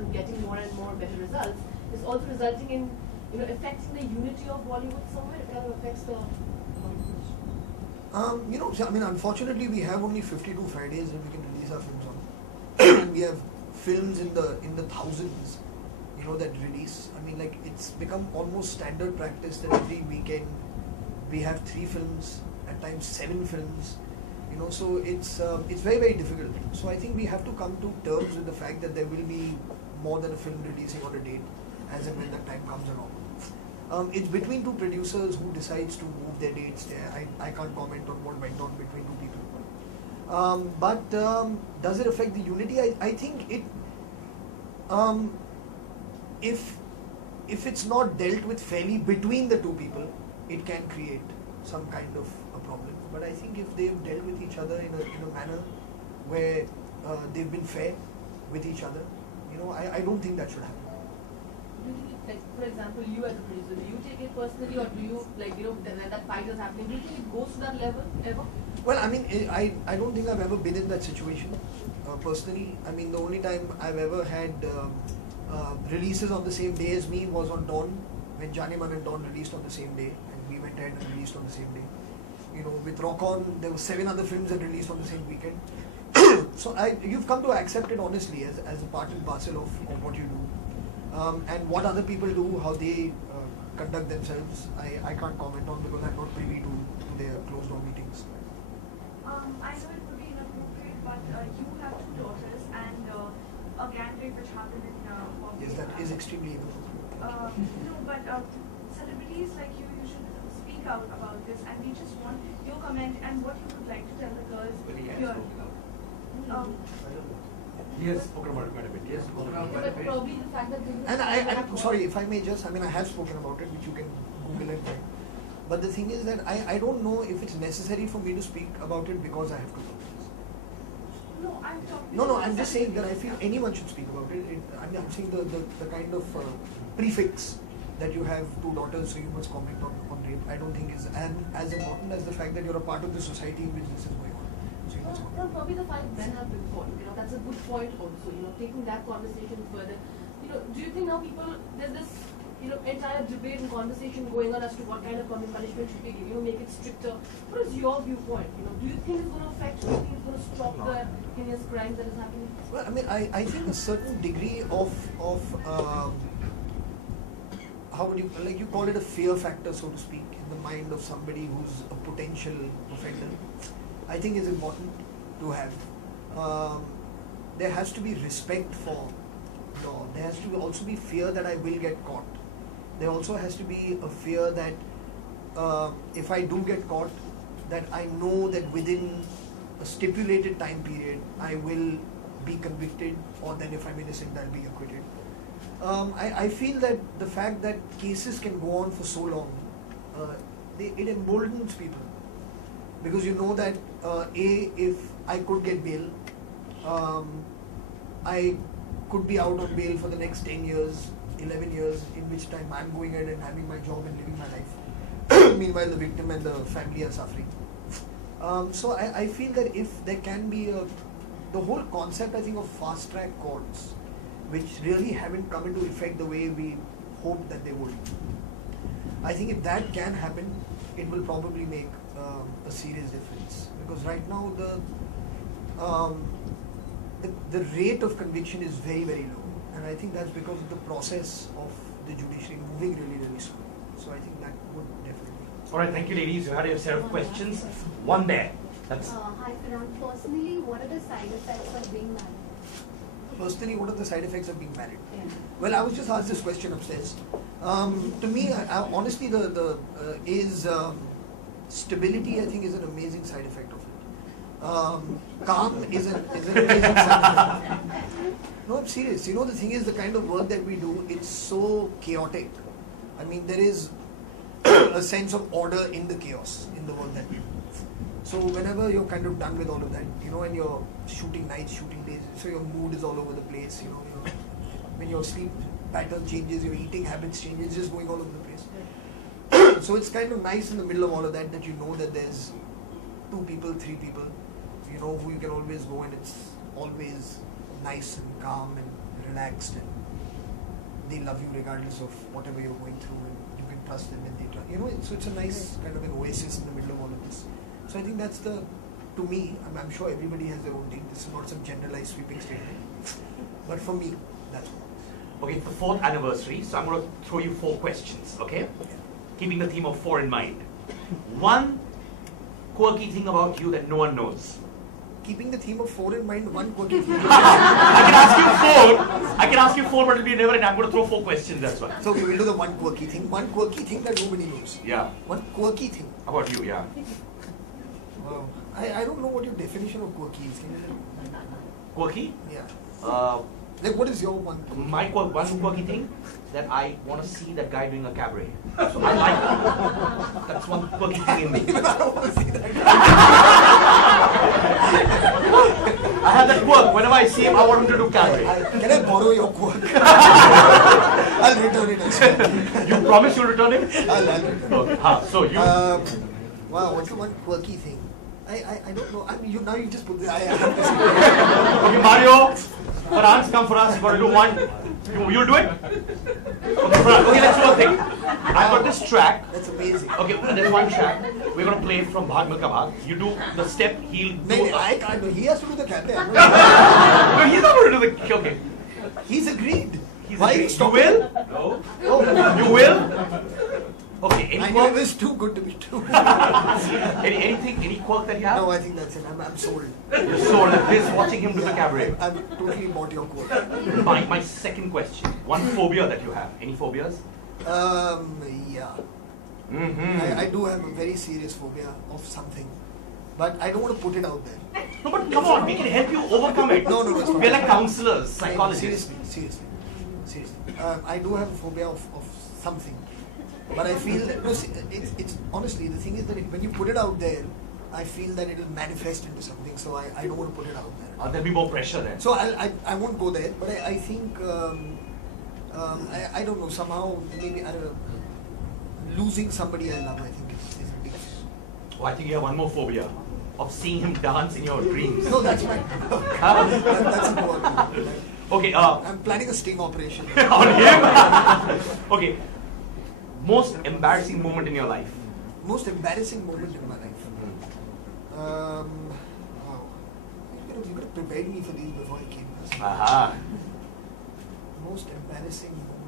sort of getting more and more better results, is also resulting in, affecting the unity of Bollywood somewhere. It kind of affects the unfortunately, we have only 52 Fridays that we can release our films on. We have films in the thousands, that release. It's become almost standard practice that every weekend we have 3 films, at times 7 films. So it's very, very difficult. So I think we have to come to terms with the fact that there will be more than a film releasing on a date, as and when that time comes along. It's between 2 producers who decides to move their dates there. I can't comment on what went on between 2 people. But does it affect the unity? I think it, if it's not dealt with fairly between the 2 people, it can create some kind of a problem. But I think if they've dealt with each other in a manner where they've been fair with each other, I don't think that should happen. Do you think, for example, you as a producer, do you take it personally, or do you, when that fight is happening, do you think it goes to that level ever? Well, I don't think I've ever been in that situation personally. The only time I've ever had releases on the same day as me was on Dawn, when Janeman and Dawn released on the same day, and we went ahead and released on the same day. With Rock On, there were 7 other films that released on the same weekend. So you've come to accept it honestly as a part and parcel of what you do. And what other people do, how they conduct themselves, I can't comment on, because I'm not privy to their closed door meetings. I know it would be inappropriate, but you have 2 daughters and a gang rape which happened in Bombay. Yes, that is extremely inappropriate. No, but celebrities like you should speak out about this, and we just want your comment and what you would like to tell the girls here. Yes, spoken about it quite a bit. Yes, spoken about it quite a bit. Probably the fact that And I'm sorry, if I may just, I have spoken about it, which you can Google and find. But the thing is that I don't know if it's necessary for me to speak about it because I have 2 daughters. No, I'm talking. No, I'm just saying that I feel anyone should speak about it. I'm saying the kind of prefix that you have 2 daughters, so you must comment on rape, I don't think is as important as the fact that you're a part of the society in which this is going on. So you must comment. Probably the fight men have been fought. That's a good point also. Taking that conversation further. Do you think now there's this entire debate and conversation going on as to what kind of punishment should be given, make it stricter. What is your viewpoint? Do you think it's going to affect, do you think it's going to stop the heinous crimes that is happening? Well, I think a certain degree of how would you call it, a fear factor, so to speak, in the mind of somebody who's a potential offender, I think is important to have. There has to be respect for law. There has to also be fear that I will get caught. There also has to be a fear that if I do get caught, that I know that within a stipulated time period, I will be convicted, or then if I'm innocent, I'll be acquitted. I feel that the fact that cases can go on for so long, it emboldens people. Because you know that, if I could get bail, I could be out on bail for the next 10 years, 11 years, in which time I'm going ahead and having my job and living my life. Meanwhile, the victim and the family are suffering. So I feel that if there can be the whole concept, I think, of fast track courts, which really haven't come into effect the way we hoped that they would. I think if that can happen, it will probably make a serious difference. Because right now the rate of conviction is very, very low. And I think that's because of the process of the judiciary moving really, really slow. So I think that would definitely. All right, thank you, ladies. You had your set of questions. One there. That's. Hi, Farhan. Personally, what are the side effects of being married? Personally, what are the side effects of being married? Yeah. Well, I was just asked this question upstairs. To me, honestly, stability, I think, is an amazing side effect of it. Calm is an amazing side effect. No, I'm serious. The thing is, the kind of work that we do, it's so chaotic. I mean, there is a sense of order in the chaos in the work that we do. So whenever you're kind of done with all of that, and you're shooting nights, shooting days, so your mood is all over the place, when your sleep pattern changes, your eating habits change, it's just going all over the place. So it's kind of nice in the middle of all of that you know that there's 2 people, 3 people, who you can always go, and it's always nice and calm and relaxed and they love you regardless of whatever you're going through, and you can trust them and they trust. So it's a nice kind of an oasis in the middle of all of this. So I think that's to me, I'm sure everybody has their own thing. This is not some generalized sweeping statement. But for me, that's what. Okay, it's the 4th anniversary, so I'm going to throw you 4 questions, okay? Keeping the theme of 4 in mind. One quirky thing about you that no one knows. Keeping the theme of 4 in mind, one quirky thing. I can ask you 4, but it'll be never end. I'm going to throw 4 questions, that's why. So okay, we'll do the one quirky thing. One quirky thing that nobody knows. Yeah. One quirky thing. How about you, yeah? Wow. I don't know what your definition of quirky is. Can you Quirky? Yeah. Like, what is your one? My one quirky thing, that I want to see that guy doing a cabaret. So I like that. That's one quirky thing in me. Even I don't want to see that. I have that quirk. Whenever I see him, I want him to do cabaret. Can I borrow your quirk? I'll return it as well. You promise you'll return it? I'll return it. Okay. So you. Wow, what's the one quirky thing? I don't know. I mean, now you just put the. I have to say. Okay, Mario, Farhan, come for us. You got to do one. You'll do it? Okay, Farhan. Okay, let's do one thing. I've got this track. That's amazing. Okay, there's one track. We're going to play from Bhag Milka Bhag. You do the step, he'll do. No, I can't do. He has to do the cabaret. No, he's not going to do the. Okay. He's agreed. Why you you stop will? Oh. You will? Okay, I any know quirk? this too good to be true. Any quirk that you have? No, I think that's it. I'm sold. You're sold at this, watching him do the cabaret. I've totally bought your quote. My second question. One phobia that you have. Any phobias? Yeah. I do have a very serious phobia of something. But I don't want to put it out there. No, but come on, we can help you overcome it. No, it's not. We're like counselors, psychologists. Seriously. I do have a phobia of something. But I feel that, it's honestly, the thing is that when you put it out there, I feel that it will manifest into something, so I don't want to put it out there. There'll be more pressure there. So I won't go there, but I think, I don't know, somehow, maybe, I don't know, losing somebody I love, I think is a big thing. Oh, I think you have one more phobia. Of seeing him dance in your dreams. No, that's my, that's important. Okay, I'm planning a sting operation. on him? Okay. Most embarrassing moment in your life? Most embarrassing moment in my life? Wow. You could have prepared me for these before I came. Aha. Most embarrassing moment.